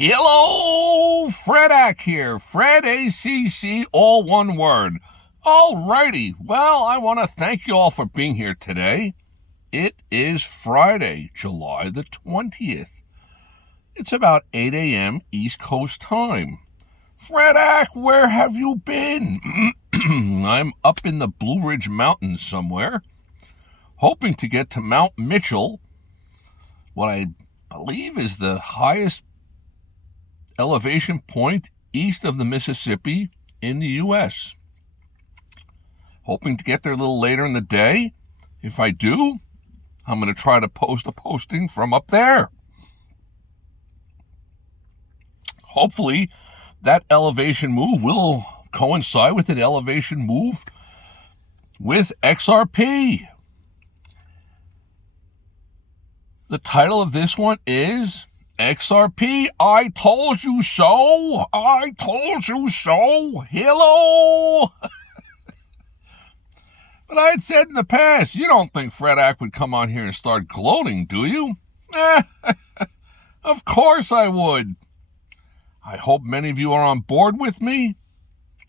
Hello, Fredak here. Fred ACC, all one word. Alrighty, well, I want to thank you all for being here today. It is Friday, July the 20th. It's about 8 a.m. East Coast time. Fredak, where have you been? I'm up in the Blue Ridge Mountains somewhere, hoping to get to Mount Mitchell, what I believe is the highest elevation point east of the Mississippi in the U.S. Hoping to get there a little later in the day. If I do, I'm going to try to post a posting from up there. Hopefully, that elevation move will coincide with an elevation move with XRP. The title of this one is XRP, I told you so. I told you so. Hello. But I had said in the past, you don't think Fredak would come on here and start gloating, do you? Of course I would. I hope many of you are on board with me.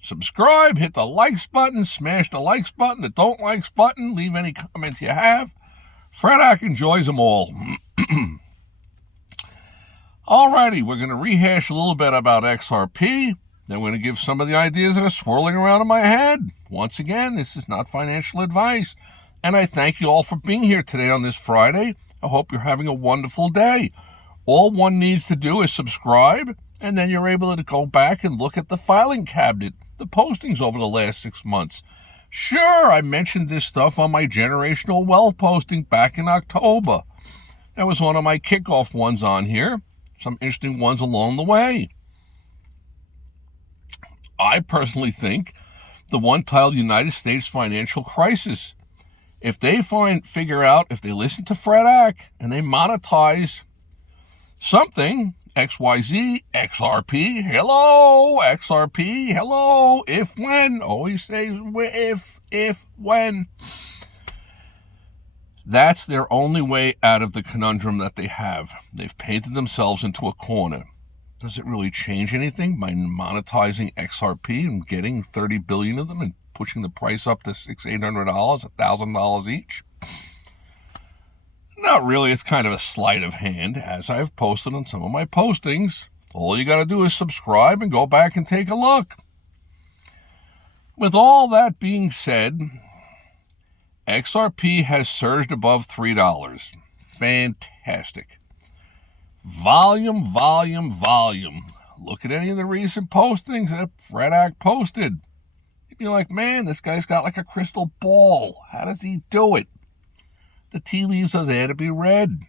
Subscribe, hit the likes button, smash the likes button, the don't likes button, leave any comments you have. Fredak enjoys them all. Alrighty, we're going to rehash a little bit about XRP. Then we're going to give some of the ideas that are swirling around in my head. Once again, this is not financial advice. And I thank you all for being here today on this Friday. I hope you're having a wonderful day. All one needs to do is subscribe, and then you're able to go back and look at the filing cabinet, the postings over the last 6 months. Sure, I mentioned this stuff on my generational wealth posting back in October. That was one of my kickoff ones on here. Some interesting ones along the way. I personally think the one titled United States Financial Crisis, if they figure out, if they listen to Fredak and they monetize something, XYZ, XRP, hello, XRP, hello, if, when, always say if, when. That's their only way out of the conundrum that they have. They've painted themselves into a corner. Does it really change anything by monetizing XRP and getting 30 billion of them and pushing the price up to $600, $800, $1,000 each? Not really. It's kind of a sleight of hand, as I've posted on some of my postings. All you got to do is subscribe and go back and take a look. With all that being said, XRP has surged above $3. Fantastic. Volume. Look at any of the recent postings that Fredak posted. You'd be like, man, this guy's got like a crystal ball. How does he do it? The tea leaves are there to be read.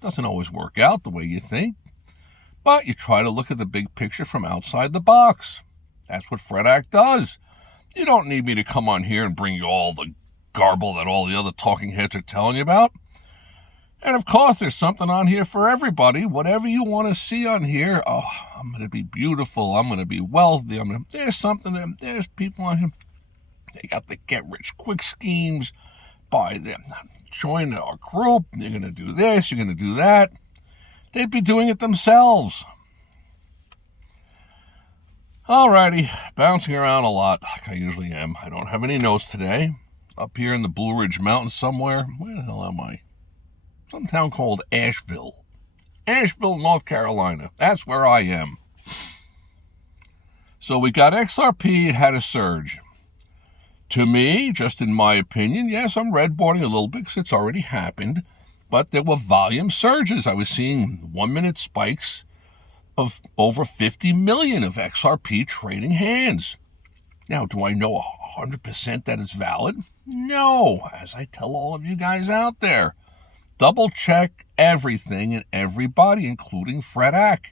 Doesn't always work out the way you think. But you try to look at the big picture from outside the box. That's what Fredak does. You don't need me to come on here and bring you all the garble that all the other talking heads are telling you about. And of course, there's something on here for everybody. Whatever you want to see on here. Oh, I'm going to be beautiful. I'm going to be wealthy. There's something. There's people on here. They got the get-rich-quick schemes. Buy them. Join our group. You're going to do this. You're going to do that. They'd be doing it themselves. Alrighty. Bouncing around a lot, like I usually am. I don't have any notes today. Up here in the Blue Ridge Mountains somewhere. Where the hell am I? Some town called Asheville. Asheville, North Carolina. That's where I am. So we got XRP. It had a surge. To me, just in my opinion, yes, I'm redboarding a little bit because it's already happened. But there were volume surges. I was seeing 1-minute spikes of over 50 million of XRP trading hands. Now, do I know 100% that it's valid? No, as I tell all of you guys out there. Double check everything and everybody, including Fredak.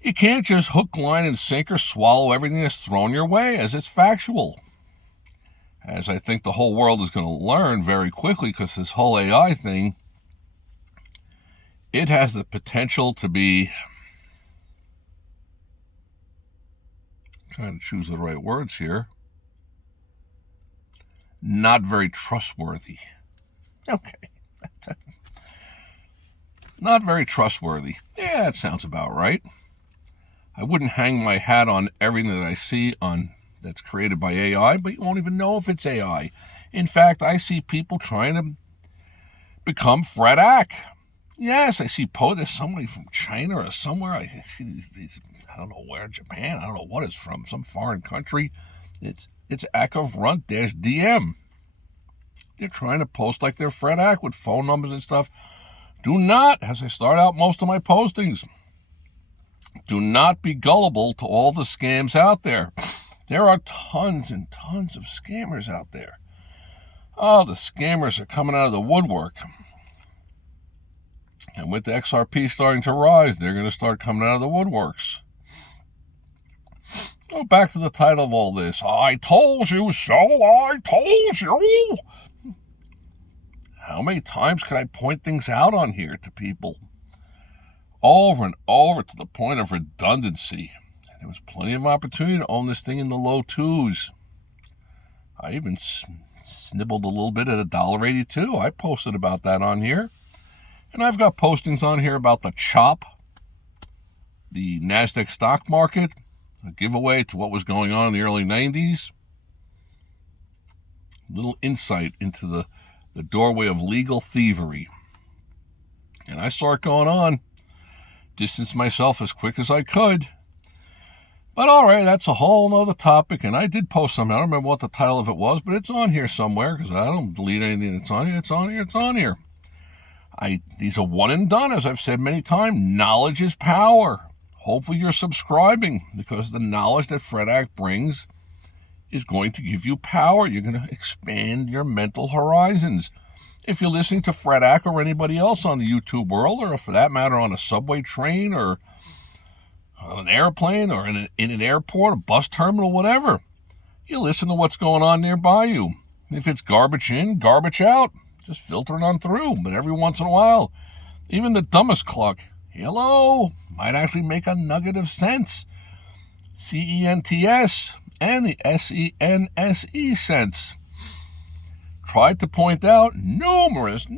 You can't just hook, line, and sinker swallow everything that's thrown your way as it's factual. As I think the whole world is going to learn very quickly, because this whole AI thing, it has the potential to be, I'm trying to choose the right words here, not very trustworthy. Okay. Not very trustworthy. Yeah, that sounds about right. I wouldn't hang my hat on everything that I see on that's created by AI, but you won't even know if it's AI. In fact, I see people trying to become Fred Ack. Yes, I see there's somebody from China or somewhere. I see these I don't know where, Japan. I don't know what it's from, some foreign country. It's Ackofrunt-DM. They're trying to post like they're Fred Ack with phone numbers and stuff. Do not, as I start out most of my postings, do not be gullible to all the scams out there. There are tons and tons of scammers out there. Oh, the scammers are coming out of the woodwork. And with the XRP starting to rise, they're going to start coming out of the woodworks. Go back to the title of all this. I told you so, I told you. How many times can I point things out on here to people? Over and over to the point of redundancy. There was plenty of opportunity to own this thing in the low twos. I even snibbled a little bit at $1.82. I posted about that on here. And I've got postings on here about the CHOP, the NASDAQ stock market, a giveaway to what was going on in the early 90s. Little insight into the doorway of legal thievery. And I saw it going on. Distanced myself as quick as I could. But all right, that's a whole nother topic. And I did post something. I don't remember what the title of it was, but it's on here somewhere because I don't delete anything that's on here. It's on here. It's on here. These are one and done, as I've said many times. Knowledge is power. Hopefully you're subscribing because the knowledge that Fred Ack brings is going to give you power. You're going to expand your mental horizons. If you're listening to Fred Ack or anybody else on the YouTube world, or for that matter on a subway train or on an airplane or in an airport, a bus terminal, whatever, you listen to what's going on nearby you. If it's garbage in, garbage out, just filter it on through. But every once in a while, even the dumbest cluck, hello, might actually make a nugget of sense. CENTS and the SENSE sense. Tried to point out numerous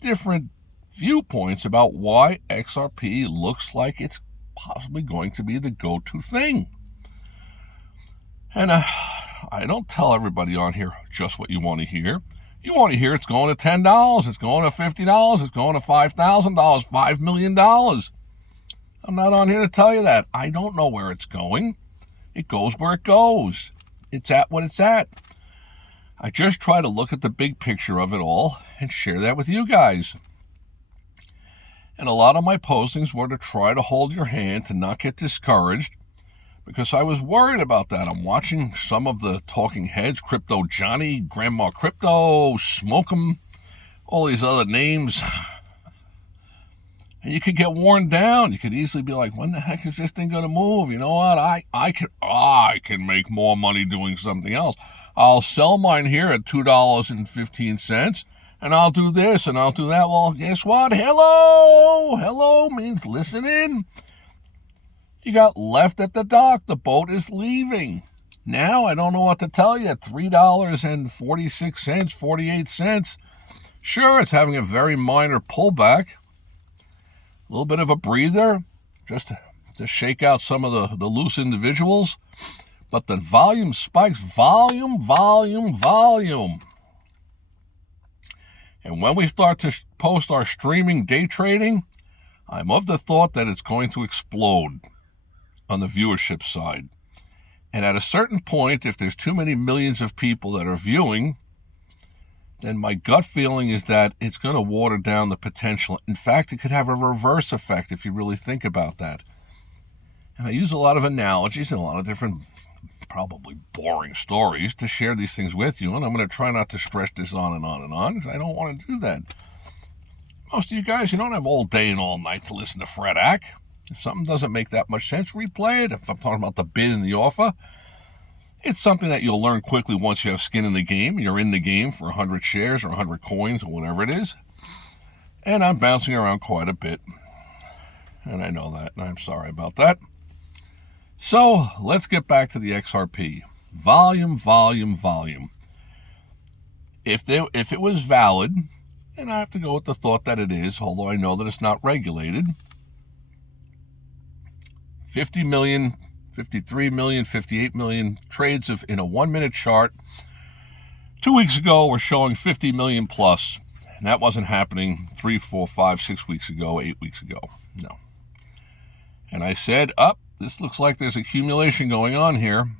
different viewpoints about why XRP looks like it's possibly going to be the go-to thing. And I don't tell everybody on here just what you want to hear. You want to hear it's going to $10, it's going to $50, it's going to $5,000, $5 million. I'm not on here to tell you that. I don't know where it's going. It goes where it goes. It's at what it's at. I just try to look at the big picture of it all and share that with you guys. And a lot of my postings were to try to hold your hand, to not get discouraged, because I was worried about that. I'm watching some of the talking heads, Crypto Johnny, Grandma Crypto, Smoke'em, all these other names. And you could get worn down. You could easily be like, when the heck is this thing going to move? You know what? I can make more money doing something else. I'll sell mine here at $2.15, and I'll do this, and I'll do that. Well, guess what? Hello means listen in. You got left at the dock. The boat is leaving. Now, I don't know what to tell you. $3.46, 48 cents. Sure, it's having a very minor pullback. A little bit of a breather, just to shake out some of the loose individuals. But the volume spikes. Volume. And when we start to post our streaming day trading, I'm of the thought that it's going to explode on the viewership side. And at a certain point, if there's too many millions of people that are viewing, then my gut feeling is that it's going to water down the potential. In fact, it could have a reverse effect if you really think about that. And I use a lot of analogies and a lot of different, probably boring stories to share these things with you. And I'm going to try not to stretch this on and on and on, because I don't want to do that. Most of you guys, you don't have all day and all night to listen to Fred Ack. If something doesn't make that much sense, replay it. If I'm talking about the bid and the offer, it's something that you'll learn quickly once you have skin in the game. You're in the game for 100 shares or 100 coins or whatever it is. And I'm bouncing around quite a bit. And I know that, and I'm sorry about that. So let's get back to the XRP. Volume. If it was valid, And I have to go with the thought that it is, although I know that it's not regulated. 50 million, 53 million, 58 million trades in a 1-minute chart. 2 weeks ago, we're showing 50 million plus. And that wasn't happening 3, 4, 5, 6 weeks ago, 8 weeks ago. No. And I said, this looks like there's accumulation going on here.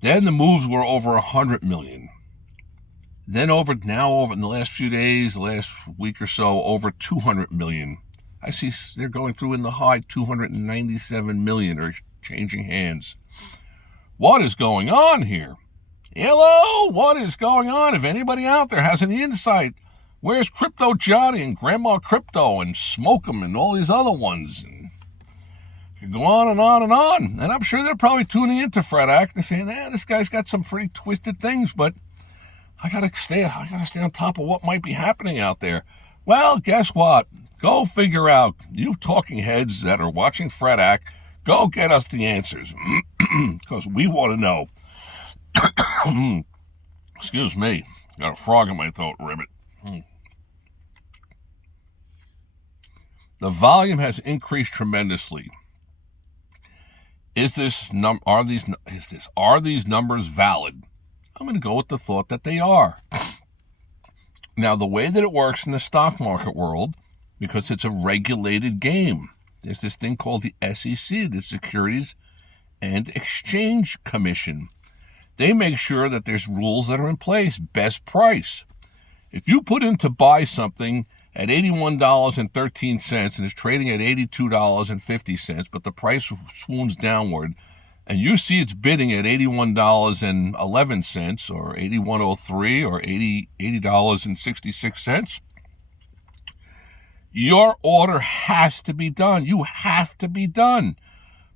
Then the moves were over 100 million. Then over in the last few days, the last week or so, over 200 million. I see they're going through in the high 297 million or changing hands. What is going on here? Hello, what is going on? If anybody out there has any insight, where's Crypto Johnny and Grandma Crypto and Smoke'em and all these other ones? And you go on and on and on. And I'm sure they're probably tuning into FredAct and saying, this guy's got some pretty twisted things, but I gotta stay on top of what might be happening out there. Well, guess what? Go figure out. You talking heads that are watching FredAct, go get us the answers. Because we want to know. Excuse me. Got a frog in my throat, ribbit. The volume has increased tremendously. Are these numbers valid? I'm going to go with the thought that they are. Now, the way that it works in the stock market world, because it's a regulated game, there's this thing called the SEC, the Securities and Exchange Commission. They make sure that there's rules that are in place. Best price. If you put in to buy something at $81.13 and it's trading at $82.50, but the price swoons downward, and you see it's bidding at $81.11 or $81.03 or $80.66, your order has to be done. You have to be done.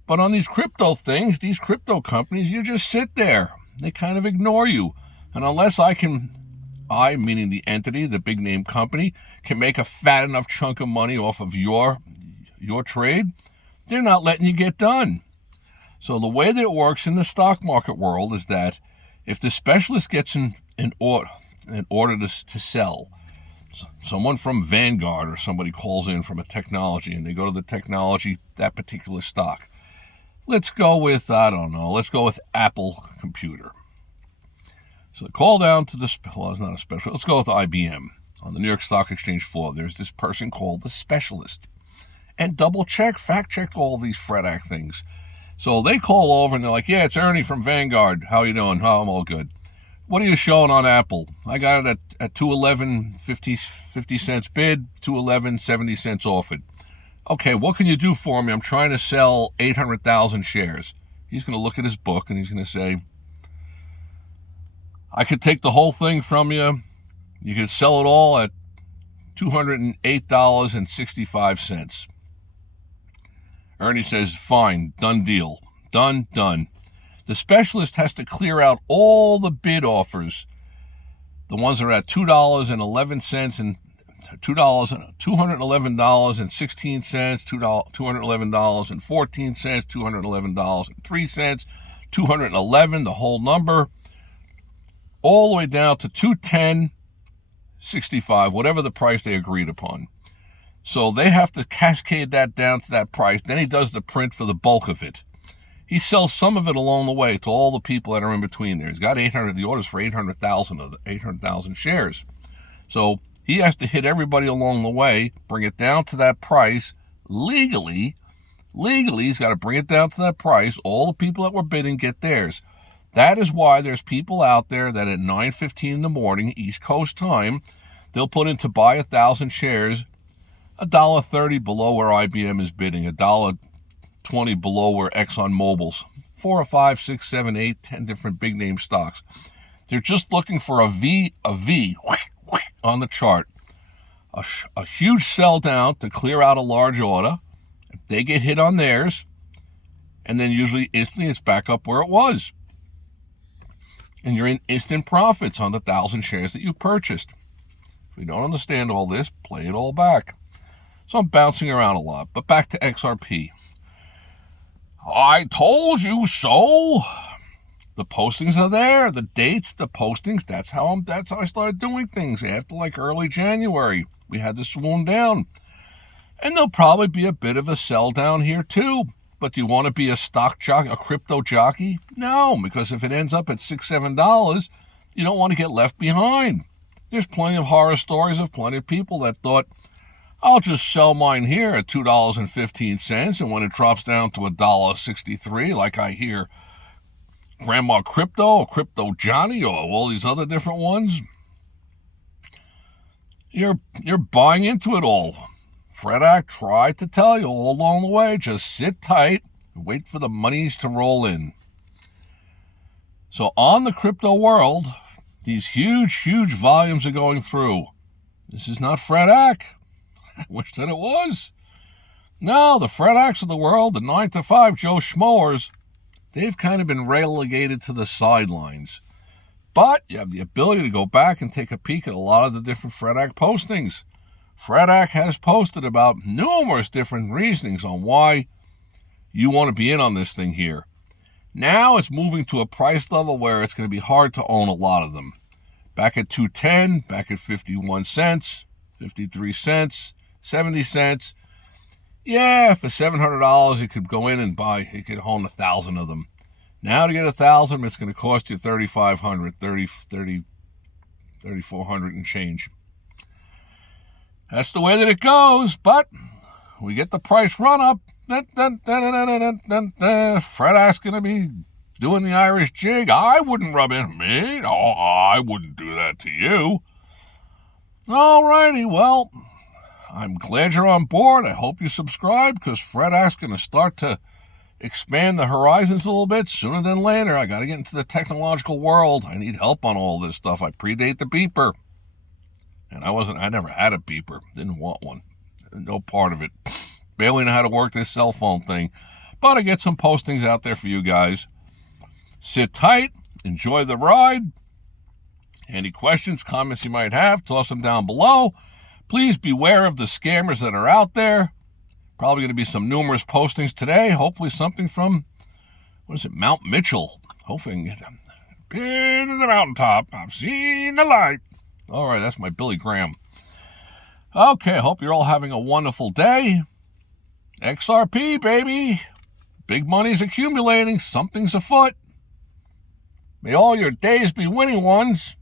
But on these crypto things, these crypto companies, you just sit there. They kind of ignore you. And unless I, meaning the entity, the big name company, can make a fat enough chunk of money off of your trade, they're not letting you get done. So the way that it works in the stock market world is that if the specialist gets an order to sell, someone from Vanguard or somebody calls in from a technology and they go to the technology, that particular stock. Let's go with, let's go with Apple Computer. So call down to it's not a special, let's go with IBM. On the New York Stock Exchange floor, there's this person called the specialist. And fact check all these FredAct things. So they call over and they're like, it's Ernie from Vanguard. How you doing? Oh, I'm all good. What are you showing on Apple? I got it at $211, 50 cents bid, $211, 70 cents offered. Okay, what can you do for me? I'm trying to sell 800,000 shares. He's going to look at his book and he's going to say, I could take the whole thing from you. You could sell it all at $208.65. Ernie says, fine, done deal. Done. The specialist has to clear out all the bid offers, the ones that are at $2.11 and $211.16, $211.14, $211.03, $211, the whole number, all the way down to $210.65, whatever the price they agreed upon. So they have to cascade that down to that price. Then he does the print for the bulk of it. He sells some of it along the way to all the people that are in between there. He's got the orders for 800,000 shares. So he has to hit everybody along the way, bring it down to that price legally. He's got to bring it down to that price. All the people that were bidding get theirs. That is why there's people out there that at 9:15 in the morning, East Coast time, they'll put in to buy 1,000 shares, $1.30 below where IBM is bidding, $1.20 below where ExxonMobil's, 4 or 5, 6, 7, 8, 10 different big name stocks. They're just looking for a V on the chart. A huge sell down to clear out a large order. They get hit on theirs, and then usually instantly it's back up where it was. And you're in instant profits on the 1,000 shares that you purchased. If you don't understand all this, play it all back. So I'm bouncing around a lot, but back to XRP. I told you so. The postings are there, the dates, the postings. That's how I started doing things. After like early January, we had to swoon down. And there'll probably be a bit of a sell down here too. But do you want to be a stock jockey, a crypto jockey? No, because if it ends up at $6, $7, you don't want to get left behind. There's plenty of horror stories of plenty of people that thought, I'll just sell mine here at $2.15, and when it drops down to $1.63, like I hear Grandma Crypto or Crypto Johnny or all these other different ones, you're buying into it all. Fred Ack tried to tell you all along the way, just sit tight and wait for the monies to roll in. So on the crypto world, these huge, huge volumes are going through. This is not Fred Ack. I wish that it was. No, the Fred Acks of the world, the 9-to-5 Joe Schmoers, they've kind of been relegated to the sidelines. But you have the ability to go back and take a peek at a lot of the different Fred Ack postings. Fred Ack has posted about numerous different reasonings on why you want to be in on this thing here. Now it's moving to a price level where it's going to be hard to own a lot of them. Back at $2.10, back at 51 cents, 53 cents, 70 cents. Yeah, for $700 you could go in and buy, you could own 1,000 of them. Now to get 1,000, it's going to cost you $3,500, $3,400 and change. That's the way that it goes, but we get the price run up. Fred Ack's going to be doing the Irish jig. I wouldn't rub in me. No, I wouldn't do that to you. All righty, well, I'm glad you're on board. I hope you subscribe because Fred Ack's going to start to expand the horizons a little bit sooner than later. I got to get into the technological world. I need help on all this stuff. I predate the beeper. And I never had a beeper. Didn't want one. No part of it. Barely know how to work this cell phone thing. But I get some postings out there for you guys. Sit tight. Enjoy the ride. Any questions, comments you might have, toss them down below. Please beware of the scammers that are out there. Probably going to be some numerous postings today. Hopefully something from, Mount Mitchell. Hopefully I can get them. Been to the mountaintop. I've seen the light. All right, that's my Billy Graham. Okay, hope you're all having a wonderful day. XRP, baby. Big money's accumulating. Something's afoot. May all your days be winning ones.